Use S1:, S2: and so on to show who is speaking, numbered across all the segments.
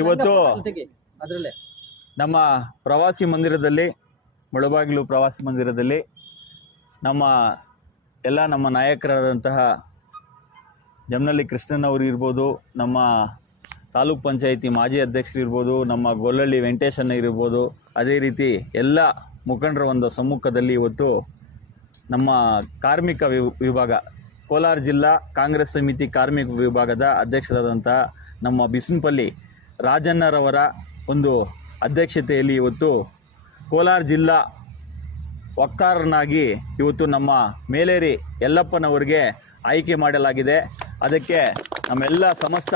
S1: ಇವತ್ತು
S2: ಅದ್ರಲ್ಲೇ.
S1: ನಮ್ಮ ಪ್ರವಾಸಿ ಮಂದಿರದಲ್ಲಿ ಮುಳಬಾಗಿಲು ಪ್ರವಾಸಿ ಮಂದಿರದಲ್ಲಿ ನಮ್ಮ ಎಲ್ಲ ನಮ್ಮ ನಾಯಕರಾದಂತಹ ಜಮ್ನಳ್ಳಿ ಕೃಷ್ಣನವರು ಇರ್ಬೋದು ನಮ್ಮ ತಾಲೂಕ್ ಪಂಚಾಯಿತಿ ಮಾಜಿ ಅಧ್ಯಕ್ಷರು ಇರ್ಬೋದು ನಮ್ಮ ಗೊಲ್ಲಳ್ಳಿ ವೆಂಕಟೇಶಣ್ಣ ಇರ್ಬೋದು ಅದೇ ರೀತಿ ಎಲ್ಲ ಮುಖಂಡರ ಒಂದು ಸಮ್ಮುಖದಲ್ಲಿ ಇವತ್ತು ನಮ್ಮ ಕಾರ್ಮಿಕ ವಿ- ವಿಭಾಗ ಕೋಲಾರ ಜಿಲ್ಲಾ ಕಾಂಗ್ರೆಸ್ ಸಮಿತಿ ಕಾರ್ಮಿಕ ವಿಭಾಗದ ಅಧ್ಯಕ್ಷರಾದಂಥ ನಮ್ಮ ಬಿಸ್ನಪಲ್ಲಿ ರಾಜಣ್ಣರವರ ಒಂದು ಅಧ್ಯಕ್ಷತೆಯಲ್ಲಿ ಇವತ್ತು ಕೋಲಾರ ಜಿಲ್ಲಾ ವಕ್ತಾರನಾಗಿ ಇವತ್ತು ನಮ್ಮ ಮೇಲೇರಿ ಯಲ್ಲಪ್ಪನವರಿಗೆ ಆಯ್ಕೆ ಮಾಡಲಾಗಿದೆ. ಅದಕ್ಕೆ ನಮ್ಮೆಲ್ಲ ಸಮಸ್ತ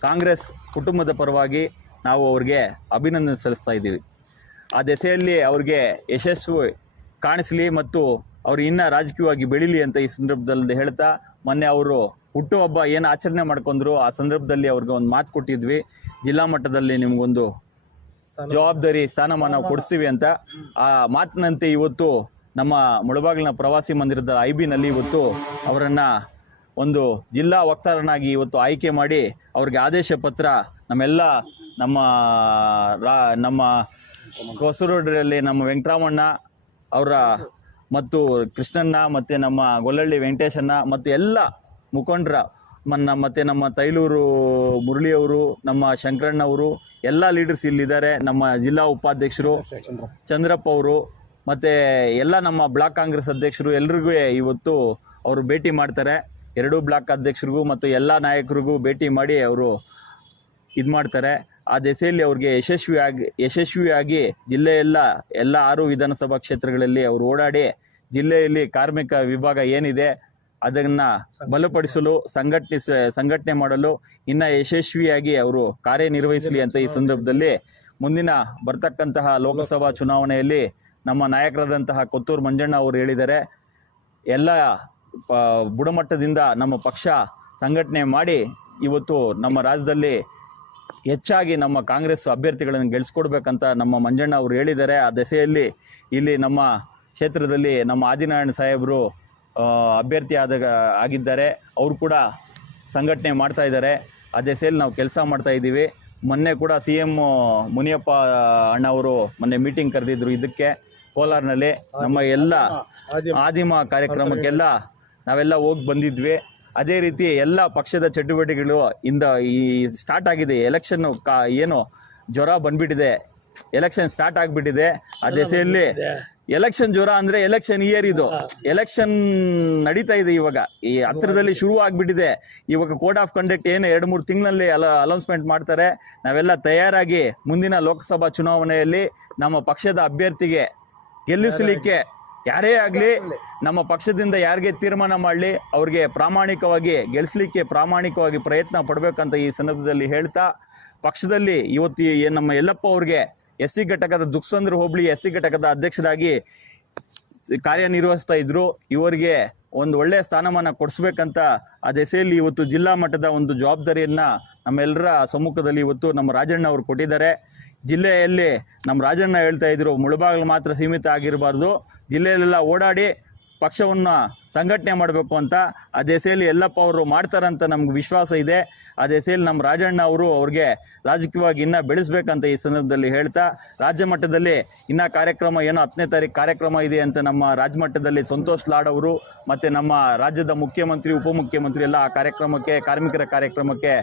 S1: ಕಾಂಗ್ರೆಸ್ ಕುಟುಂಬದ ಪರವಾಗಿ ನಾವು ಅವ್ರಿಗೆ ಅಭಿನಂದನೆ ಸಲ್ಲಿಸ್ತಾ ಇದ್ದೀವಿ. ಆ ದೆಸೆಯಲ್ಲಿ ಅವ್ರಿಗೆ ಯಶಸ್ಸು ಕಾಣಿಸಲಿ ಮತ್ತು ಅವರು ಇನ್ನೂ ರಾಜಕೀಯವಾಗಿ ಬೆಳೀಲಿ ಅಂತ ಈ ಸಂದರ್ಭದಲ್ಲಿ ಹೇಳ್ತಾ ಮೊನ್ನೆ ಅವರು ಹುಟ್ಟುಹಬ್ಬ ಏನು ಆಚರಣೆ ಮಾಡ್ಕೊಂಡ್ರು ಆ ಸಂದರ್ಭದಲ್ಲಿ ಅವ್ರಿಗೆ ಒಂದು ಮಾತು ಕೊಟ್ಟಿದ್ವಿ. ಜಿಲ್ಲಾ ಮಟ್ಟದಲ್ಲಿ ನಿಮಗೊಂದು ಜವಾಬ್ದಾರಿ ಸ್ಥಾನಮಾನ ಕೊಡಿಸ್ತೀವಿ ಅಂತ. ಆ ಮಾತಿನಂತೆ ಇವತ್ತು ನಮ್ಮ ಮುಳಬಾಗಿಲಿನ ಪ್ರವಾಸಿ ಮಂದಿರದ ಐ ಬಿನಲ್ಲಿ ಇವತ್ತು ಅವರನ್ನು ಒಂದು ಜಿಲ್ಲಾ ವಕ್ತಾರನಾಗಿ ಇವತ್ತು ಆಯ್ಕೆ ಮಾಡಿ ಅವ್ರಿಗೆ ಆದೇಶ ಪತ್ರ ನಮ್ಮೆಲ್ಲ ನಮ್ಮ ರಾ ನಮ್ಮ ಹೊಸರೋಡ್ರಲ್ಲಿ ನಮ್ಮ ವೆಂಕಟರಾಮಣ್ಣ ಅವರ ಮತ್ತು ಕೃಷ್ಣನ್ನ ಮತ್ತು ನಮ್ಮ ಗೊಲ್ಲಳ್ಳಿ ವೆಂಕಟೇಶನ್ನ ಮತ್ತು ಎಲ್ಲ ಮುಖಂಡರ ಮನ್ನ ಮತ್ತು ನಮ್ಮ ತೈಲೂರು ಮುರಳಿಯವರು, ನಮ್ಮ ಶಂಕರಣ್ಣವರು, ಎಲ್ಲ ಲೀಡರ್ಸ್ ಇಲ್ಲಿದ್ದಾರೆ. ನಮ್ಮ ಜಿಲ್ಲಾ ಉಪಾಧ್ಯಕ್ಷರು, ಚಂದ್ರಪ್ಪ ಅವರು ಮತ್ತು ಎಲ್ಲ ನಮ್ಮ ಬ್ಲಾಕ್ ಕಾಂಗ್ರೆಸ್ ಅಧ್ಯಕ್ಷರು ಎಲ್ರಿಗೂ ಇವತ್ತು ಅವರು ಭೇಟಿ ಮಾಡ್ತಾರೆ. ಎರಡೂ ಬ್ಲಾಕ್ ಅಧ್ಯಕ್ಷರಿಗೂ ಮತ್ತು ಎಲ್ಲ ನಾಯಕರಿಗೂ ಭೇಟಿ ಮಾಡಿ ಅವರು ಇದು ಮಾಡ್ತಾರೆ ಆ ದೆಸೆಯಲ್ಲಿ ಅವ್ರಿಗೆ ಯಶಸ್ವಿಯಾಗಿ ಯಶಸ್ವಿಯಾಗಿ ಜಿಲ್ಲೆಯೆಲ್ಲ, ಎಲ್ಲ ಆರು ವಿಧಾನಸಭಾ ಕ್ಷೇತ್ರಗಳಲ್ಲಿ ಅವರು ಓಡಾಡಿ ಜಿಲ್ಲೆಯಲ್ಲಿ ಕಾರ್ಮಿಕ ವಿಭಾಗ ಏನಿದೆ ಅದನ್ನು ಬಲಪಡಿಸಲು ಸಂಘಟಿಸ ಸಂಘಟನೆ ಮಾಡಲು ಇನ್ನು ಯಶಸ್ವಿಯಾಗಿ ಅವರು ಕಾರ್ಯನಿರ್ವಹಿಸಲಿ ಅಂತ ಈ ಸಂದರ್ಭದಲ್ಲಿ ಮುಂದಿನ ಬರ್ತಕ್ಕಂತಹ ಲೋಕಸಭಾ ಚುನಾವಣೆಯಲ್ಲಿ ನಮ್ಮ ನಾಯಕರಾದಂತಹ ಕೊತ್ತೂರು ಮಂಜಣ್ಣ ಅವರು ಹೇಳಿದ್ದಾರೆ. ಎಲ್ಲ ಬುಡಮಟ್ಟದಿಂದ ನಮ್ಮ ಪಕ್ಷ ಸಂಘಟನೆ ಮಾಡಿ ಇವತ್ತು ನಮ್ಮ ರಾಜ್ಯದಲ್ಲಿ ಹೆಚ್ಚಾಗಿ ನಮ್ಮ ಕಾಂಗ್ರೆಸ್ ಅಭ್ಯರ್ಥಿಗಳನ್ನು ಗೆಲ್ಲಿಸ್ಕೊಡ್ಬೇಕಂತ ನಮ್ಮ ಮಂಜಣ್ಣ ಅವರು ಹೇಳಿದ್ದಾರೆ. ಆ ದೆಸೆಯಲ್ಲಿ ಇಲ್ಲಿ ನಮ್ಮ ಕ್ಷೇತ್ರದಲ್ಲಿ ನಮ್ಮ ಆದಿನಾರಾಯಣ ಸಾಹೇಬರು ಅಭ್ಯರ್ಥಿ ಆದ ಆಗಿದ್ದಾರೆ. ಅವರು ಕೂಡ ಸಂಘಟನೆ ಮಾಡ್ತಾ ಇದ್ದಾರೆ. ಆ ದೆಸೆಯಲ್ಲಿ ನಾವು ಕೆಲಸ ಮಾಡ್ತಾ ಇದ್ದೀವಿ. ಮೊನ್ನೆ ಕೂಡ ಸಿ ಎಂ ಮುನಿಯಪ್ಪ ಅಣ್ಣ ಅವರು ಮೊನ್ನೆ ಮೀಟಿಂಗ್ ಕರೆದಿದ್ರು ಇದಕ್ಕೆ ಕೋಲಾರ್ನಲ್ಲಿ. ನಮ್ಮ ಎಲ್ಲ ಆದಿಮ ಕಾರ್ಯಕ್ರಮಕ್ಕೆಲ್ಲ ನಾವೆಲ್ಲ ಹೋಗಿ ಬಂದಿದ್ವಿ. ಅದೇ ರೀತಿ ಎಲ್ಲ ಪಕ್ಷದ ಚಟುವಟಿಕೆಗಳು ಇಂದ ಈ ಸ್ಟಾರ್ಟ್ ಆಗಿದೆ. ಎಲೆಕ್ಷನ್ ಕಾ ಏನು ಜ್ವರ ಬಂದ್ಬಿಟ್ಟಿದೆ. ಎಲೆಕ್ಷನ್ ಸ್ಟಾರ್ಟ್ ಆಗಿಬಿಟ್ಟಿದೆ. ಆ ದೆಸೆಯಲ್ಲಿ ಎಲೆಕ್ಷನ್ ಜ್ವರ ಅಂದ್ರೆ ಎಲೆಕ್ಷನ್ ಇಯರ್ ಇದು. ಎಲೆಕ್ಷನ್ ನಡೀತಾ ಇದೆ ಇವಾಗ. ಈ ಹತ್ರದಲ್ಲಿ ಶುರು ಆಗ್ಬಿಟ್ಟಿದೆ. ಇವಾಗ ಕೋಡ್ ಆಫ್ ಕಂಡಕ್ಟ್ ಏನು ಎರಡು ಮೂರು ತಿಂಗಳಲ್ಲಿ ಅಲ ಅನೌನ್ಸ್ಮೆಂಟ್ ಮಾಡ್ತಾರೆ. ನಾವೆಲ್ಲ ತಯಾರಾಗಿ ಮುಂದಿನ ಲೋಕಸಭಾ ಚುನಾವಣೆಯಲ್ಲಿ ನಮ್ಮ ಪಕ್ಷದ ಅಭ್ಯರ್ಥಿಗೆ ಗೆಲ್ಲಿಸಲಿಕ್ಕೆ ಯಾರೇ ಆಗಲಿ ನಮ್ಮ ಪಕ್ಷದಿಂದ ಯಾರಿಗೆ ತೀರ್ಮಾನ ಮಾಡಲಿ ಅವ್ರಿಗೆ ಪ್ರಾಮಾಣಿಕವಾಗಿ ಗೆಲ್ಲಿಸಲಿಕ್ಕೆ ಪ್ರಾಮಾಣಿಕವಾಗಿ ಪ್ರಯತ್ನ ಪಡಬೇಕಂತ ಈ ಸಂದರ್ಭದಲ್ಲಿ ಹೇಳ್ತಾ ಪಕ್ಷದಲ್ಲಿ ಇವತ್ತು ಈ ನಮ್ಮ ಯಲ್ಲಪ್ಪ ಅವ್ರಿಗೆ ಎಸ್ ಸಿ ಘಟಕದ ದುಕ್ಸಂದ್ರ ಹೋಬಳಿ ಎಸ್ ಸಿ ಘಟಕದ ಅಧ್ಯಕ್ಷರಾಗಿ ಕಾರ್ಯನಿರ್ವಹಿಸ್ತಾ ಇದ್ರು. ಇವರಿಗೆ ಒಂದು ಒಳ್ಳೆಯ ಸ್ಥಾನಮಾನ ಕೊಡಿಸ್ಬೇಕಂತ ಆ ದೆಸೆಯಲ್ಲಿ ಇವತ್ತು ಜಿಲ್ಲಾ ಮಟ್ಟದ ಒಂದು ಜವಾಬ್ದಾರಿಯನ್ನು ನಮ್ಮೆಲ್ಲರ ಸಮ್ಮುಖದಲ್ಲಿ ಇವತ್ತು ನಮ್ಮ ರಾಜಣ್ಣ ಅವರು ಕೊಟ್ಟಿದ್ದಾರೆ. ಜಿಲ್ಲೆಯಲ್ಲಿ ನಮ್ಮ ರಾಜಣ್ಣ ಹೇಳ್ತಾ ಇದ್ರು, ಮುಳಬಾಗಲು ಮಾತ್ರ ಸೀಮಿತ ಆಗಿರಬಾರ್ದು. ಜಿಲ್ಲೆಯಲ್ಲೆಲ್ಲ ಓಡಾಡಿ ಪಕ್ಷವನ್ನು ಸಂಘಟನೆ ಮಾಡಬೇಕು ಅಂತ ಆ ದೆಸೆಯಲ್ಲಿ ಯಲ್ಲಪ್ಪ ಅವರು ಮಾಡ್ತಾರಂತ ನಮ್ಗೆ ವಿಶ್ವಾಸ ಇದೆ. ಆ ದೆಸೆಯಲ್ಲಿ ನಮ್ಮ ರಾಜಣ್ಣ ಅವರು ಅವ್ರಿಗೆ ರಾಜಕೀಯವಾಗಿ ಇನ್ನೂ ಬೆಳೆಸ್ಬೇಕಂತ ಈ ಸಂದರ್ಭದಲ್ಲಿ ಹೇಳ್ತಾ, ರಾಜ್ಯ ಮಟ್ಟದಲ್ಲಿ ಇನ್ನೂ ಕಾರ್ಯಕ್ರಮ ಏನೋ ಹತ್ತನೇ ತಾರೀಕು ಕಾರ್ಯಕ್ರಮ ಇದೆ ಅಂತ ನಮ್ಮ ರಾಜ್ಯ ಮಟ್ಟದಲ್ಲಿ ಸಂತೋಷ್ ಲಾಡ್ ಅವರು ಮತ್ತು ನಮ್ಮ ರಾಜ್ಯದ ಮುಖ್ಯಮಂತ್ರಿ, ಉಪಮುಖ್ಯಮಂತ್ರಿ ಎಲ್ಲ ಆ ಕಾರ್ಯಕ್ರಮಕ್ಕೆ, ಕಾರ್ಮಿಕರ ಕಾರ್ಯಕ್ರಮಕ್ಕೆ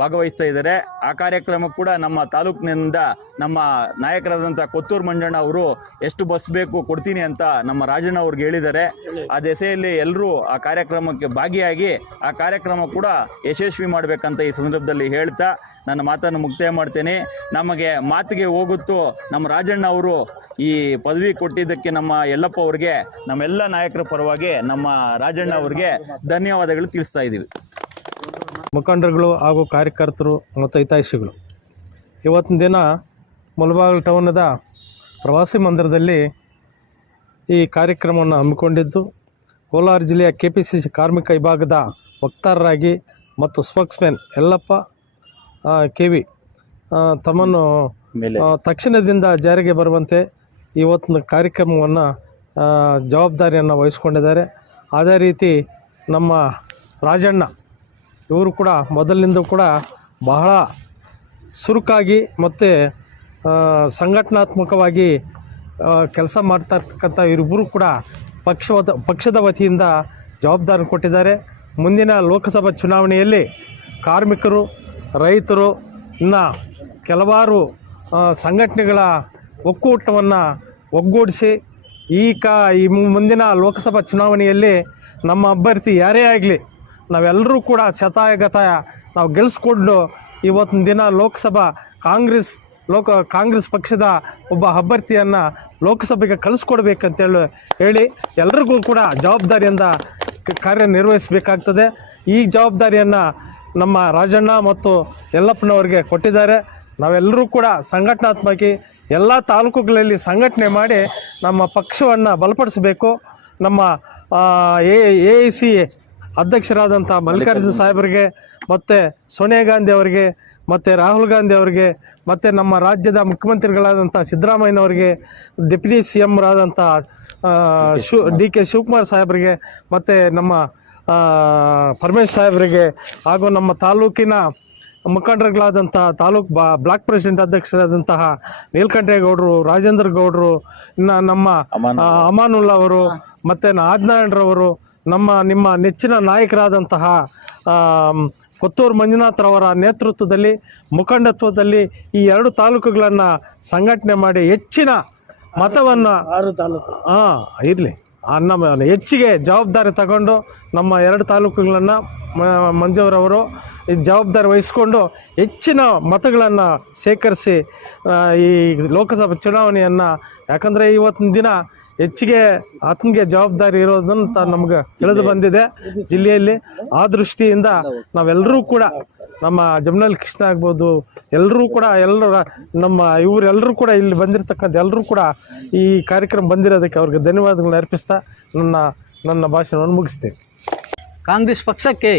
S1: ಭಾಗವಹಿಸ್ತಾ ಇದ್ದಾರೆ. ಆ ಕಾರ್ಯಕ್ರಮ ಕೂಡ ನಮ್ಮ ತಾಲೂಕಿನಿಂದ ನಮ್ಮ ನಾಯಕರಾದಂಥ ಕೊತ್ತೂರು ಮಂಜಣ್ಣ ಅವರು ಎಷ್ಟು ಬಸ್ ಬೇಕು ಕೊಡ್ತೀನಿ ಅಂತ ನಮ್ಮ ರಾಜಣ್ಣ ಅವ್ರಿಗೆ ಹೇಳಿದ್ದಾರೆ. ಆ ದೆಸೆಯಲ್ಲಿ ಎಲ್ಲರೂ ಆ ಕಾರ್ಯಕ್ರಮಕ್ಕೆ ಭಾಗಿಯಾಗಿ ಆ ಕಾರ್ಯಕ್ರಮ ಕೂಡ ಯಶಸ್ವಿ ಮಾಡಬೇಕಂತ ಈ ಸಂದರ್ಭದಲ್ಲಿ ಹೇಳ್ತಾ ನನ್ನ ಮಾತನ್ನು ಮುಕ್ತಾಯ ಮಾಡ್ತೇನೆ. ನಮಗೆ ಮಾತಿಗೆ ಹೋಗುತ್ತೋ ನಮ್ಮ ರಾಜಣ್ಣ ಅವರು ಈ ಪದವಿ ಕೊಟ್ಟಿದ್ದಕ್ಕೆ ನಮ್ಮ ಯಲ್ಲಪ್ಪ ಅವ್ರಿಗೆ, ನಮ್ಮೆಲ್ಲ ನಾಯಕರ ಪರವಾಗಿ ನಮ್ಮ ರಾಜಣ್ಣ ಅವ್ರಿಗೆ ಧನ್ಯವಾದಗಳು ತಿಳಿಸ್ತಾ ಇದ್ದೀವಿ.
S3: ಮುಖಂಡರುಗಳು ಹಾಗೂ ಕಾರ್ಯಕರ್ತರು ಮತ್ತು ಹಿತೈಷಿಗಳು ಇವತ್ತಿನ ದಿನ ಮುಳಬಾಗಿಲು ಟೌನದ ಪ್ರವಾಸಿ ಮಂದಿರದಲ್ಲಿ ಈ ಕಾರ್ಯಕ್ರಮವನ್ನು ಹಮ್ಮಿಕೊಂಡಿದ್ದು ಕೋಲಾರ ಜಿಲ್ಲೆಯ ಕೆ ಪಿ ಸಿ ಸಿ ಕಾರ್ಮಿಕ ವಿಭಾಗದ ವಕ್ತಾರರಾಗಿ ಮತ್ತು ಸ್ಪೋಕ್ಸ್ಮ್ಯಾನ್ ಯಲ್ಲಪ್ಪ ಕೆ ವಿ ತಮ್ಮನ್ನು
S1: ಮೇಲೆ.
S3: ತಕ್ಷಣದಿಂದ ಜಾರಿಗೆ ಬರುವಂತೆ ಇವತ್ತಿನ ಕಾರ್ಯಕ್ರಮವನ್ನು ಜವಾಬ್ದಾರಿಯನ್ನು ವಹಿಸ್ಕೊಂಡಿದ್ದಾರೆ. ಅದೇ ರೀತಿ ನಮ್ಮ ರಾಜಣ್ಣ ಇವರು ಕೂಡ ಮೊದಲಿನಿಂದ ಕೂಡ ಬಹಳ ಸುರುಕಾಗಿ ಮತ್ತು ಸಂಘಟನಾತ್ಮಕವಾಗಿ ಕೆಲಸ ಮಾಡ್ತಾ ಇರ್ತಕ್ಕಂಥ ಇವರಿಬ್ಬರು ಕೂಡ ಪಕ್ಷದ ಪಕ್ಷದ ವತಿಯಿಂದ ಜವಾಬ್ದಾರಿ ಕೊಟ್ಟಿದ್ದಾರೆ. ಮುಂದಿನ ಲೋಕಸಭಾ ಚುನಾವಣೆಯಲ್ಲಿ ಕಾರ್ಮಿಕರು, ರೈತರು, ಇನ್ನು ಕೆಲವಾರು ಸಂಘಟನೆಗಳ ಒಕ್ಕೂಟವನ್ನು ಒಗ್ಗೂಡಿಸಿ, ಈ ಕಾ, ಈ ಮುಂದಿನ ಲೋಕಸಭಾ ಚುನಾವಣೆಯಲ್ಲಿ ನಮ್ಮ ಅಭ್ಯರ್ಥಿ ಯಾರೇ ಆಗಲಿ ನಾವೆಲ್ಲರೂ ಕೂಡ ಶತಾಯಗತಾಯ ನಾವು ಗೆಲ್ಲಿಸ್ಕೊಂಡು ಇವತ್ತಿನ ದಿನ ಲೋಕಸಭಾ ಕಾಂಗ್ರೆಸ್ ಲೋಕ ಕಾಂಗ್ರೆಸ್ ಪಕ್ಷದ ಒಬ್ಬ ಅಭ್ಯರ್ಥಿಯನ್ನು ಲೋಕಸಭೆಗೆ ಕಳಿಸ್ಕೊಡ್ಬೇಕಂತೇಳಿ ಹೇಳಿ ಎಲ್ರಿಗೂ ಕೂಡ ಜವಾಬ್ದಾರಿಯಿಂದ ಕಾರ್ಯನಿರ್ವಹಿಸಬೇಕಾಗ್ತದೆ. ಈ ಜವಾಬ್ದಾರಿಯನ್ನು ನಮ್ಮ ರಾಜಣ್ಣ ಮತ್ತು ಯಲ್ಲಪ್ಪನವ್ರಿಗೆ ಕೊಟ್ಟಿದ್ದಾರೆ. ನಾವೆಲ್ಲರೂ ಕೂಡ ಸಂಘಟನಾತ್ಮಕ ಎಲ್ಲ ತಾಲೂಕುಗಳಲ್ಲಿ ಸಂಘಟನೆ ಮಾಡಿ ನಮ್ಮ ಪಕ್ಷವನ್ನು ಬಲಪಡಿಸಬೇಕು. ನಮ್ಮ ಎ ಎ, ಸಿ ಅಧ್ಯಕ್ಷರಾದಂಥ ಮಲ್ಲಿಕಾರ್ಜುನ ಸಾಹೇಬರಿಗೆ ಮತ್ತು ಸೋನಿಯಾ ಗಾಂಧಿ ಅವರಿಗೆ ಮತ್ತು ರಾಹುಲ್ ಗಾಂಧಿ ಅವರಿಗೆ ಮತ್ತು ನಮ್ಮ ರಾಜ್ಯದ ಮುಖ್ಯಮಂತ್ರಿಗಳಾದಂಥ ಸಿದ್ದರಾಮಯ್ಯನವರಿಗೆ ಡೆಪ್ಯೂಟಿ ಸಿ ಎಮ್ರಾದಂಥ ಶು ಡಿ ಕೆ ಶಿವಕುಮಾರ್ ಸಾಹೇಬರಿಗೆ ಮತ್ತು ನಮ್ಮ ಪರಮೇಶ್ ಸಾಹೇಬರಿಗೆ ಹಾಗೂ ನಮ್ಮ ತಾಲೂಕಿನ ಮುಖಂಡರುಗಳಾದಂಥ ತಾಲೂಕು ಬಾ ಬ್ಲಾಕ್ ಪ್ರೆಸಿಡೆಂಟ್ ಅಧ್ಯಕ್ಷರಾದಂತಹ ನೀಲ್ಕಂಠೇಗೌಡರು ರಾಜೇಂದ್ರ ಗೌಡರು ಇನ್ನು ನಮ್ಮ ಅಮಾನುಲ್ಲಾ ಅವರು. ಮತ್ತು ಆಜ್ನಾಯಣ್ರವರು ನಮ್ಮ ನಿಮ್ಮ ನೆಚ್ಚಿನ ನಾಯಕರಾದಂತಹ ಕೊತ್ತೂರು ಮಂಜುನಾಥ್ರವರ ನೇತೃತ್ವದಲ್ಲಿ ಮುಖಂಡತ್ವದಲ್ಲಿ ಈ ಎರಡು ತಾಲೂಕುಗಳನ್ನು ಸಂಘಟನೆ ಮಾಡಿ ಹೆಚ್ಚಿನ ಮತವನ್ನು
S2: ಆರು ತಾಲೂಕು.
S3: ಹಾಂ ಇರಲಿ. ನಮ್ಮ ಹೆಚ್ಚಿಗೆ ಜವಾಬ್ದಾರಿ ತಗೊಂಡು ನಮ್ಮ ಎರಡು ತಾಲೂಕುಗಳನ್ನು ಮಂಜೂರವರು ಈ ಜವಾಬ್ದಾರಿ ವಹಿಸಿಕೊಂಡು ಹೆಚ್ಚಿನ ಮತಗಳನ್ನು ಶೇಖರಿಸಿ ಈ ಲೋಕಸಭಾ ಚುನಾವಣೆಯನ್ನು ಯಾಕಂದರೆ ಇವತ್ತಿನ ದಿನ ಹೆಚ್ಚಿಗೆ ಆತನಿಗೆ ಜವಾಬ್ದಾರಿ ಇರೋದಂತ ನಮ್ಗೆ ತಿಳಿದು ಬಂದಿದೆ ಜಿಲ್ಲೆಯಲ್ಲಿ. ಆ ದೃಷ್ಟಿಯಿಂದ ನಾವೆಲ್ಲರೂ ಕೂಡ ನಮ್ಮ ಜಮ್ನಲ್ ಕೃಷ್ಣ ಆಗ್ಬೋದು ಎಲ್ಲರೂ ಕೂಡ ಎಲ್ಲರ ನಮ್ಮ ಇವರೆಲ್ಲರೂ ಕೂಡ ಇಲ್ಲಿ ಬಂದಿರತಕ್ಕಂಥ ಎಲ್ಲರೂ ಕೂಡ ಈ ಕಾರ್ಯಕ್ರಮ ಬಂದಿರೋದಕ್ಕೆ ಅವ್ರಿಗೆ ಧನ್ಯವಾದಗಳನ್ನ ಅರ್ಪಿಸ್ತಾ ನನ್ನ ನನ್ನ ಭಾಷಣವನ್ನು ಮುಗಿಸ್ತೇನೆ.
S2: ಕಾಂಗ್ರೆಸ್ ಪಕ್ಷಕ್ಕೆ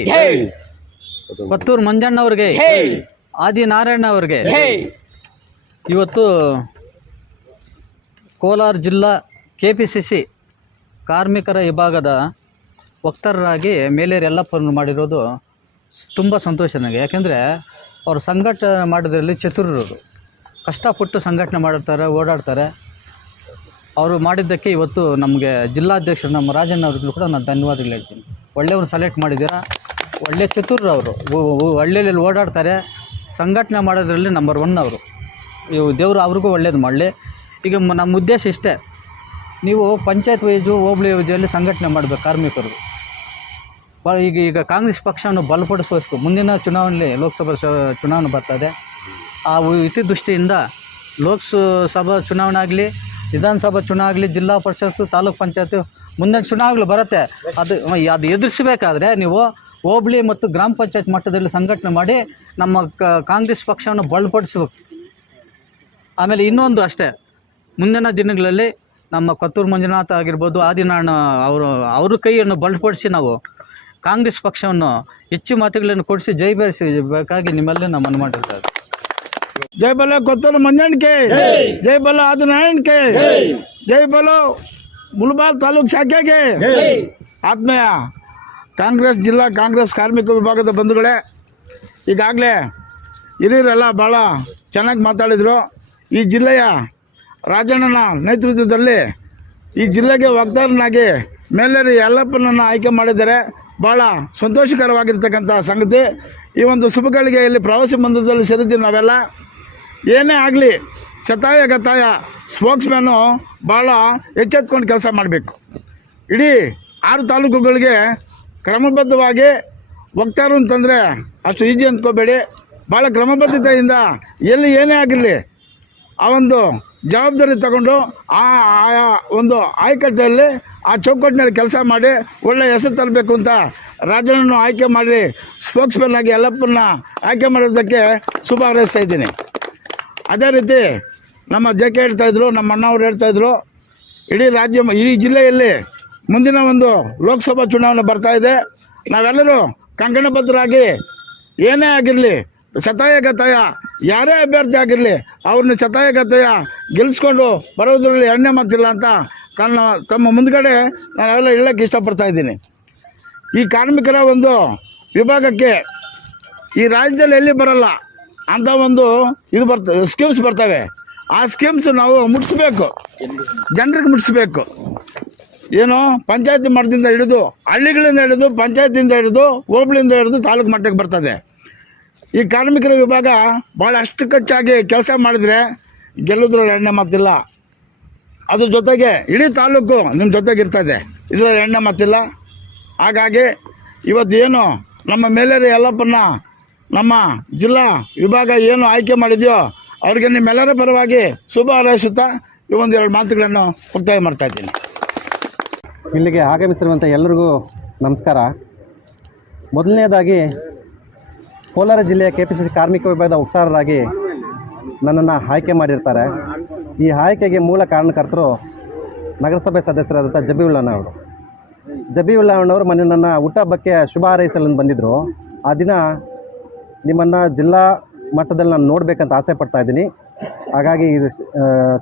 S2: ಪತ್ತೂರು ಮಂಜಣ್ಣ ಅವ್ರಿಗೆ ಆದಿನಾರಾಯಣ ಅವ್ರಿಗೆ. ಇವತ್ತು ಕೋಲಾರ ಜಿಲ್ಲಾ ಕೆ ಪಿ ಸಿ ಸಿ ಕಾರ್ಮಿಕರ ವಿಭಾಗದ ವಕ್ತಾರರಾಗಿ ಮೇಲೇರಿ ಯಲ್ಲಪ್ಪನ ಮಾಡಿರೋದು ತುಂಬ ಸಂತೋಷ ನನಗೆ. ಯಾಕೆಂದರೆ ಅವರು ಸಂಘಟನೆ ಮಾಡೋದ್ರಲ್ಲಿ ಚತುರರು. ಕಷ್ಟಪಟ್ಟು ಸಂಘಟನೆ ಮಾಡಿರ್ತಾರೆ ಓಡಾಡ್ತಾರೆ. ಅವರು ಮಾಡಿದ್ದಕ್ಕೆ ಇವತ್ತು ನಮಗೆ ಜಿಲ್ಲಾಧ್ಯಕ್ಷರು ನಮ್ಮ ರಾಜಣ್ಣ ಅವ್ರಿಗೂ ಕೂಡ ನಾನು ಧನ್ಯವಾದಗಳು ಹೇಳ್ತೀನಿ. ಒಳ್ಳೆಯವ್ರು ಸೆಲೆಕ್ಟ್ ಮಾಡಿದ್ದೀರಾ? ಒಳ್ಳೆ ಚತುರರು ಅವರು. ಹಳ್ಳಿಯಲ್ಲಿ ಓಡಾಡ್ತಾರೆ. ಸಂಘಟನೆ ಮಾಡೋದ್ರಲ್ಲಿ ನಂಬರ್ ಒನ್ ಅವರು. ಇವು ದೇವರು ಅವ್ರಿಗೂ ಒಳ್ಳೇದು ಮಾಡಲಿ. ಈಗ ನಮ್ಮ ಉದ್ದೇಶ ಇಷ್ಟೇ. ನೀವು ಪಂಚಾಯತ್ ವೈಜು ಹೋಬಳಿ ವೈಜಲ್ಲಿ ಸಂಘಟನೆ ಮಾಡಬೇಕು ಕಾರ್ಮಿಕರು. ಭಾಳ ಈಗ ಈಗ ಕಾಂಗ್ರೆಸ್ ಪಕ್ಷವನ್ನು ಬಲಪಡಿಸಬೇಕು ಮುಂದಿನ ಚುನಾವಣೆಯಲ್ಲಿ ಲೋಕಸಭಾ ಚುನಾವಣೆ ಬರ್ತದೆ. ಆ ಇತಿ ದೃಷ್ಟಿಯಿಂದ ಲೋಕಸಭಾ ಚುನಾವಣೆ ಆಗಲಿ, ವಿಧಾನಸಭಾ ಚುನಾವಣೆ ಆಗಲಿ, ಜಿಲ್ಲಾ ಪರಿಷತ್ತು, ತಾಲೂಕು ಪಂಚಾಯತ್ ಮುಂದಿನ ಚುನಾವಣೆಗಳು ಬರುತ್ತೆ. ಅದು ಅದು ಎದುರಿಸಬೇಕಾದ್ರೆ ನೀವು ಹೋಬಳಿ ಮತ್ತು ಗ್ರಾಮ ಪಂಚಾಯತ್ ಮಟ್ಟದಲ್ಲಿ ಸಂಘಟನೆ ಮಾಡಿ ನಮ್ಮ ಕಾಂಗ್ರೆಸ್ ಪಕ್ಷವನ್ನು ಬಲಪಡಿಸಬೇಕು. ಆಮೇಲೆ ಇನ್ನೊಂದು ಅಷ್ಟೇ, ಮುಂದಿನ ದಿನಗಳಲ್ಲಿ ನಮ್ಮ ಕತ್ತೂರು ಮಂಜುನಾಥ ಆಗಿರ್ಬೋದು ಆದಿನಾರಾಯಣ ಅವರು, ಅವ್ರ ಕೈಯನ್ನು ಬಲಪಡಿಸಿ ನಾವು ಕಾಂಗ್ರೆಸ್ ಪಕ್ಷವನ್ನು ಹೆಚ್ಚು ಮತಗಳನ್ನು ಕೊಡಿಸಿ ಜೈ ಬೇಕಾಗಿ ನಿಮ್ಮಲ್ಲೇ ನಾವು ಮನವಿ ಮಾಡಿರ್ತಾರೆ.
S4: ಜೈ ಬಲ ಕೊತ್ತೂರು ಮಂಜಣ್ಣಕ್ಕೆ ಜೈ ಬಲ ಆದಿನಾರಾಯಣ್ಕೆ, ಜೈ ಬಲ ಮುಲ್ಬಾಲ್ ತಾಲೂಕ್ ಶಾಖೆಗೆ. ಆತ್ಮೀಯ ಕಾಂಗ್ರೆಸ್, ಜಿಲ್ಲಾ ಕಾಂಗ್ರೆಸ್ ಕಾರ್ಮಿಕ ವಿಭಾಗದ ಬಂಧುಗಳೇ, ಈಗಾಗಲೇ ಹಿರಿಯರೆಲ್ಲ ಭಾಳ ಚೆನ್ನಾಗಿ ಮಾತಾಡಿದರು. ಈ ಜಿಲ್ಲೆಯ ರಾಜಣ್ಣನ ನೇತೃತ್ವದಲ್ಲಿ ಈ ಜಿಲ್ಲೆಗೆ ವಕ್ತಾರನಾಗಿ ಮೇಲರಿ ಯಲ್ಲಪ್ಪನನ್ನು ಆಯ್ಕೆ ಮಾಡಿದರೆ ಭಾಳ ಸಂತೋಷಕರವಾಗಿರ್ತಕ್ಕಂಥ ಸಂಗತಿ. ಈ ಒಂದು ಶುಭಗಳಿಗೆಯಲ್ಲಿ ಪ್ರವಾಸಿ ಮಂದಿರದಲ್ಲಿ ಸೇರಿದ್ದೀವಿ ನಾವೆಲ್ಲ. ಏನೇ ಆಗಲಿ ಸತಾಯ ಗತಾಯ ಸ್ಪೋಕ್ಸ್ಮ್ಯಾನು ಭಾಳ ಎಚ್ಚೆತ್ಕೊಂಡು ಕೆಲಸ ಮಾಡಬೇಕು. ಇಡೀ ಆರು ತಾಲೂಕುಗಳಿಗೆ ಕ್ರಮಬದ್ಧವಾಗಿ ಹೋಗ್ತಾರು ಅಂತಂದರೆ ಅಷ್ಟು ಈಜಿ ಅಂದ್ಕೋಬೇಡಿ. ಭಾಳ ಕ್ರಮಬದ್ಧತೆಯಿಂದ ಎಲ್ಲಿ ಏನೇ ಆಗಿರಲಿ ಆ ಒಂದು ಜವಾಬ್ದಾರಿ ತಗೊಂಡು ಆ, ಆಯಾ ಒಂದು ಆಯ್ಕಟ್ಟೆಯಲ್ಲಿ ಆ ಚೌಕಟ್ಟಿನಲ್ಲಿ ಕೆಲಸ ಮಾಡಿ ಒಳ್ಳೆಯ ಹೆಸರು ತರಬೇಕು ಅಂತ ರಾಜನನ್ನು ಆಯ್ಕೆ ಮಾಡಿ ಸ್ಪೋಕ್ಸ್ಮನ್ ಆಗಿ ಎಲ್ಲಪ್ಪನ್ನ ಆಯ್ಕೆ ಮಾಡೋದಕ್ಕೆ ಶುಭ ಹಾರೈಸ್ತಾ ಇದ್ದೀನಿ. ಅದೇ ರೀತಿ ನಮ್ಮ ಜೆ ಕೆ ಹೇಳ್ತಾಯಿದ್ರು ನಮ್ಮ ಅಣ್ಣವ್ರು ಹೇಳ್ತಾಯಿದ್ರು ಇಡೀ ರಾಜ್ಯ, ಇಡೀ ಜಿಲ್ಲೆಯಲ್ಲಿ ಮುಂದಿನ ಒಂದು ಲೋಕಸಭಾ ಚುನಾವಣೆ ಬರ್ತಾ ಇದೆ. ನಾವೆಲ್ಲರೂ ಕಂಕಣಬದ್ಧರಾಗಿ ಏನೇ ಆಗಿರಲಿ ಶತಾಯ ಗತಾಯ ಯಾರೇ ಅಭ್ಯರ್ಥಿ ಆಗಿರಲಿ ಅವ್ರನ್ನ ಶತಾಯ ಗತಾಯ ಗೆಲ್ಲಿಸ್ಕೊಂಡು ಬರೋದ್ರಲ್ಲಿ ಎಣ್ಣೆ ಮಾತಿಲ್ಲ ಅಂತ ತನ್ನ, ತಮ್ಮ ಮುಂದ್ಗಡೆ ನಾನೆಲ್ಲ ಹೇಳಕ್ಕೆ ಇಷ್ಟಪಡ್ತಾ ಇದ್ದೀನಿ. ಈ ಕಾರ್ಮಿಕರ ಒಂದು ವಿಭಾಗಕ್ಕೆ ಈ ರಾಜ್ಯದಲ್ಲಿ ಎಲ್ಲಿ ಬರಲ್ಲ ಅಂತ ಒಂದು ಇದು ಬರ್ತವೆ ಸ್ಕೀಮ್ಸ್ ಬರ್ತವೆ. ಆ ಸ್ಕೀಮ್ಸ್ ನಾವು ಮುಟ್ಟಿಸ್ಬೇಕು ಜನರಿಗೆ ಮುಟ್ಟಿಸ್ಬೇಕು ಏನು, ಪಂಚಾಯತಿ ಮಟ್ಟದಿಂದ ಹಿಡಿದು ಹಳ್ಳಿಗಳಿಂದ ಹಿಡಿದು ಪಂಚಾಯತಿಯಿಂದ ಹಿಡಿದು ಹೋಬಳಿಯಿಂದ ಹಿಡಿದು ತಾಲೂಕು ಮಟ್ಟಕ್ಕೆ ಬರ್ತದೆ. ಈ ಕಾರ್ಮಿಕರ ವಿಭಾಗ ಭಾಳ ಅಷ್ಟುಕಚ್ಚಾಗಿ ಕೆಲಸ ಮಾಡಿದರೆ ಗೆಲ್ಲುದ್ರಲ್ಲಿ ಎಣ್ಣೆ ಮಾತಿಲ್ಲ. ಅದ್ರ ಜೊತೆಗೆ ಇಡೀ ತಾಲೂಕು ನಿಮ್ಮ ಜೊತೆಗೆ ಇರ್ತದೆ. ಇದರಲ್ಲಿ ಎಣ್ಣೆ ಮಾತಿಲ್ಲ. ಹಾಗಾಗಿ ಇವತ್ತೇನು ನಮ್ಮ ಮೇಲೇರಿ ಯಲ್ಲಪ್ಪನ ನಮ್ಮ ಜಿಲ್ಲಾ ವಿಭಾಗ ಏನು ಆಯ್ಕೆ ಮಾಡಿದೆಯೋ ಅವ್ರಿಗೆ ನಿಮ್ಮೆಲ್ಲರ ಪರವಾಗಿ ಶುಭ ಹಾರೈಸುತ್ತಾ ಈ ಒಂದು ಎರಡು ಮಾತುಗಳನ್ನು ಮುಕ್ತಾಯ ಮಾಡ್ತಾ ಇದ್ದೀನಿ.
S5: ಇಲ್ಲಿಗೆ ಆಗಮಿಸಿರುವಂಥ ಎಲ್ಲರಿಗೂ ನಮಸ್ಕಾರ. ಮೊದಲನೇದಾಗಿ ಕೋಲಾರ ಜಿಲ್ಲೆಯ ಕೆ ಕಾರ್ಮಿಕ ವಿಭಾಗದ ವಕ್ತಾರರಾಗಿ ನನ್ನನ್ನು ಆಯ್ಕೆ ಮಾಡಿರ್ತಾರೆ. ಈ ಆಯ್ಕೆಗೆ ಮೂಲ ಕಾರಣಕರ್ತರು ನಗರಸಭೆ ಸದಸ್ಯರಾದಂಥ ಅವರು. ಜಬೀವುಲ್ಲಣ್ಣವರು ಮೊನ್ನೆ ನನ್ನ ಹುಟ್ಟಹಬ್ಬಕ್ಕೆ ಶುಭ ಹಾರೈಸಲು ಬಂದಿದ್ದರು ಆ ದಿನ ನಿಮ್ಮನ್ನು ಜಿಲ್ಲಾ ಮಟ್ಟದಲ್ಲಿ ನಾನು ನೋಡಬೇಕಂತ ಆಸೆ ಪಡ್ತಾ ಇದ್ದೀನಿ. ಹಾಗಾಗಿ ಇದು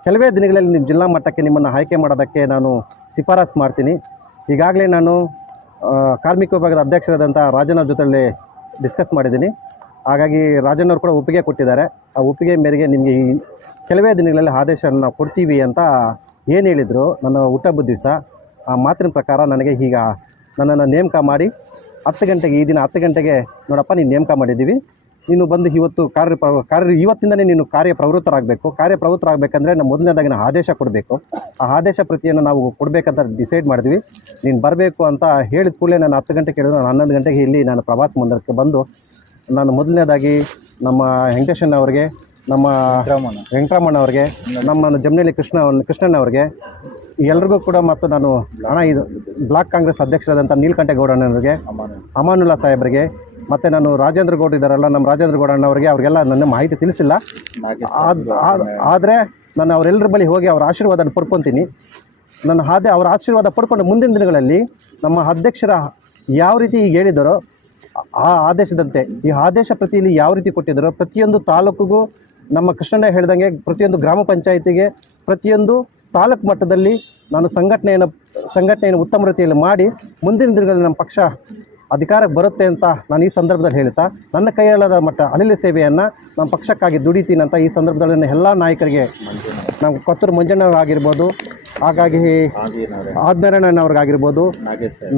S5: ಕೆಲವೇ ದಿನಗಳಲ್ಲಿ ನಿಮ್ಮ ಜಿಲ್ಲಾ ಮಟ್ಟಕ್ಕೆ ನಿಮ್ಮನ್ನು ಆಯ್ಕೆ ಮಾಡೋದಕ್ಕೆ ನಾನು ಶಿಫಾರಸು ಮಾಡ್ತೀನಿ. ಈಗಾಗಲೇ ನಾನು ಕಾರ್ಮಿಕ ವಿಭಾಗದ ಅಧ್ಯಕ್ಷರಾದಂಥ ರಾಜನ ಜೊತೆಯಲ್ಲಿ ಡಿಸ್ಕಸ್ ಮಾಡಿದ್ದೀನಿ. ಹಾಗಾಗಿ ರಾಜಣ್ಣವ್ರು ಕೂಡ ಒಪ್ಪಿಗೆ ಕೊಟ್ಟಿದ್ದಾರೆ. ಆ ಒಪ್ಪಿಗೆ ಮೇರೆಗೆ ನಿಮಗೆ ಈ ಕೆಲವೇ ದಿನಗಳಲ್ಲಿ ಆದೇಶವನ್ನು ಕೊಡ್ತೀವಿ ಅಂತ ಏನು ಹೇಳಿದರು, ನನ್ನ ಹುಟ್ಟಹಬ್ಬದ ದಿವಸ ಆ ಮಾತಿನ ಪ್ರಕಾರ ನನಗೆ ಈಗ ನನ್ನನ್ನು ನೇಮಕ ಮಾಡಿ ಹತ್ತು ಗಂಟೆಗೆ, ಈ ದಿನ ಹತ್ತು ಗಂಟೆಗೆ ನೋಡಪ್ಪ, ನೀನು ನೇಮಕ ಮಾಡಿದ್ದೀವಿ. ನೀನು ಬಂದು ಇವತ್ತು ಕಾರ್ಯ ಪ್ರ- ಕಾರ್ಯ ಇವತ್ತಿಂದನೇ ನೀನು ಕಾರ್ಯಪ್ರವೃತ್ತರಾಗಬೇಕು. ಕಾರ್ಯಪ್ರವೃತ್ತರಾಗಬೇಕಂದ್ರೆ ನಮ್ಮ ಮೊದಲನೇದಾಗಿ ನಾವು ಆದೇಶ ಕೊಡಬೇಕು. ಆ ಆದೇಶ ಪ್ರತಿಯನ್ನು ನಾವು ಕೊಡಬೇಕಂತ ಡಿಸೈಡ್ ಮಾಡಿದ್ವಿ. ನೀನು ಬರಬೇಕು ಅಂತ ಹೇಳಿದ ಕೂಡಲೇ ನಾನು ಹತ್ತು ಗಂಟೆಗೆ ಹೇಳಿದ್ರು. ನಾನು ಹನ್ನೊಂದು ಗಂಟೆಗೆ ಇಲ್ಲಿ ನಾನು ಪ್ರಭಾತ್ ಮಂದಿರಕ್ಕೆ ಬಂದು ನಾನು ಮೊದಲನೇದಾಗಿ ನಮ್ಮ ವೆಂಕಟೇಶನ್ ಅವರಿಗೆ ನಮ್ಮ ವೆಂಕಟರಾಮಣ್ಣ ಅವ್ರಿಗೆ ನಮ್ಮ ಜಮನಹಳ್ಳಿ ಕೃಷ್ಣ ಕೃಷ್ಣಣ್ಣ ಅವ್ರಿಗೆ ಎಲ್ರಿಗೂ ಕೂಡ ಮತ್ತು ನಾನು ಹಣ ಇದು ಬ್ಲಾಕ್ ಕಾಂಗ್ರೆಸ್ ಅಧ್ಯಕ್ಷರಾದಂಥ ಗೌಡನವರಿಗೆ ಅಮಾನುಲ್ಲಾ ಸಾಹೇಬರಿಗೆ ಮತ್ತು ನಾನು ರಾಜೇಂದ್ರ ಗೌಡ ಇದ್ದಾರಲ್ಲ ನಮ್ಮ ರಾಜೇಂದ್ರ ಗೌಡ ಅಣ್ಣವ್ರಿಗೆ ಅವರಿಗೆಲ್ಲ ನನ್ನ ಮಾಹಿತಿ ತಿಳಿಸಿಲ್ಲ. ಆದರೆ ನಾನು ಅವರೆಲ್ಲರ ಬಳಿ ಹೋಗಿ ಅವರ ಆಶೀರ್ವಾದ ಪಡ್ಕೊತೀನಿ. ನನ್ನ ಹಾದೆ ಅವರ ಆಶೀರ್ವಾದ ಪಡ್ಕೊಂಡು ಮುಂದಿನ ದಿನಗಳಲ್ಲಿ ನಮ್ಮ ಅಧ್ಯಕ್ಷರ ಯಾವ ರೀತಿ ಈಗ ಹೇಳಿದರೋ ಆ ಆದೇಶದಂತೆ ಈ ಆದೇಶ ಪ್ರತಿಯಲ್ಲಿ ಯಾವ ರೀತಿ ಕೊಟ್ಟಿದ್ದರೋ ಪ್ರತಿಯೊಂದು ತಾಲೂಕಿಗೂ ನಮ್ಮ ಕೃಷ್ಣಣ್ಣ ಹೇಳ್ದಂಗೆ ಪ್ರತಿಯೊಂದು ಗ್ರಾಮ ಪಂಚಾಯಿತಿಗೆ ಪ್ರತಿಯೊಂದು ತಾಲೂಕು ಮಟ್ಟದಲ್ಲಿ ನಾನು ಸಂಘಟನೆಯನ್ನು ಸಂಘಟನೆಯನ್ನು ಉತ್ತಮ ರೀತಿಯಲ್ಲಿ ಮಾಡಿ ಮುಂದಿನ ದಿನಗಳಲ್ಲಿ ನಮ್ಮ ಪಕ್ಷ ಅಧಿಕಾರಕ್ಕೆ ಬರುತ್ತೆ ಅಂತ ನಾನು ಈ ಸಂದರ್ಭದಲ್ಲಿ ಹೇಳ್ತಾ, ನನ್ನ ಕೈಯಲ್ಲದ ಮಟ್ಟ ಅನಿಲ ಸೇವೆಯನ್ನು ನಮ್ಮ ಪಕ್ಷಕ್ಕಾಗಿ ದುಡಿತೀನಿ ಅಂತ ಈ ಸಂದರ್ಭದಲ್ಲಿ ಎಲ್ಲ ನಾಯಕರಿಗೆ ನಮ್ಮ ಕೊತ್ತೂರು ಮಂಜಣ್ಣವ್ರಾಗಿರ್ಬೋದು ಹಾಗಾಗಿ ಆದ್ನಾರಾಯಣನವ್ರಿಗಾಗಿರ್ಬೋದು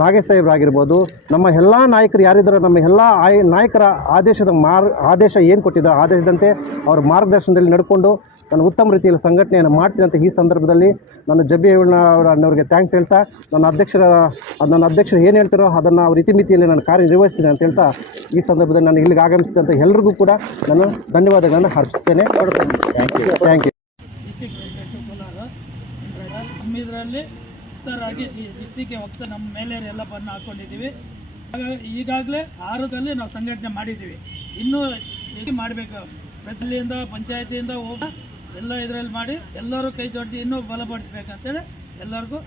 S5: ನಾಗೇಶ್ ಸಾಹೇಬ್ರಾಗಿರ್ಬೋದು ನಮ್ಮ ಎಲ್ಲ ನಾಯಕರು ಯಾರಿದ್ದಾರೋ, ನಮ್ಮ ಎಲ್ಲ ಆಯ್ ನಾಯಕರ ಆದೇಶದ ಮಾರ್, ಆದೇಶ ಏನು ಕೊಟ್ಟಿದ್ದಾರೆ ಆದೇಶದಂತೆ ಅವ್ರ ಮಾರ್ಗದರ್ಶನದಲ್ಲಿ ನಡ್ಕೊಂಡು ನಾನು ಉತ್ತಮ ರೀತಿಯಲ್ಲಿ ಸಂಘಟನೆಯನ್ನು ಮಾಡ್ತೀನಿ ಅಂತ ಈ ಸಂದರ್ಭದಲ್ಲಿ ನಾನು ಜಬ್ಬಿ ಅಣ್ಣವ್ರಿಗೆ ಥ್ಯಾಂಕ್ಸ್ ಹೇಳ್ತಾ ನನ್ನ ಅಧ್ಯಕ್ಷರ ನನ್ನ ಅಧ್ಯಕ್ಷರು ಏನು ಹೇಳ್ತಾರೋ ಅದನ್ನು ಅವ್ರ ಇತಿಮಿತಿಯಲ್ಲಿ ನಾನು ಕಾರ್ಯನಿರ್ವಹಿಸ್ತೀನಿ ಅಂತ ಹೇಳ್ತಾ ಈ ಸಂದರ್ಭದಲ್ಲಿ ನಾನು ಇಲ್ಲಿಗೆ ಆಗಮಿಸಿದಂಥ ಎಲ್ಲರಿಗೂ ಕೂಡ ನಾನು ಧನ್ಯವಾದಗಳನ್ನು ಅರ್ಪಿಸ್ತೇನೆ ಥ್ಯಾಂಕ್ ಯು
S6: ಥ್ಯಾಂಕ್ ಯು ಇದರಲ್ಲಿ ಉತ್ತರಾಗಿ ಈ ಡಿಸ್ಟಿಕ್ಗೆ ನಮ್ಮ ನಮ್ಮ ಮೇಲೆ ಎಲ್ಲಪ್ಪನ್ನು ಹಾಕ್ಕೊಂಡಿದ್ದೀವಿ ಹಾಗಾಗಿ ಈಗಾಗಲೇ ಆರದಲ್ಲಿ ನಾವು ಸಂಘಟನೆ ಮಾಡಿದ್ದೀವಿ. ಇನ್ನೂ ಹೇಗೆ ಮಾಡಬೇಕು? ಪ್ರತಿಯಿಂದ ಪಂಚಾಯತಿಯಿಂದ ಹೋಗ ಎಲ್ಲ ಇದರಲ್ಲಿ ಮಾಡಿ ಎಲ್ಲರೂ ಕೈ ಜೋಡಿಸಿ ಇನ್ನೂ ಬಲಪಡಿಸ್ಬೇಕಂತೇಳಿ ಎಲ್ಲರಿಗೂ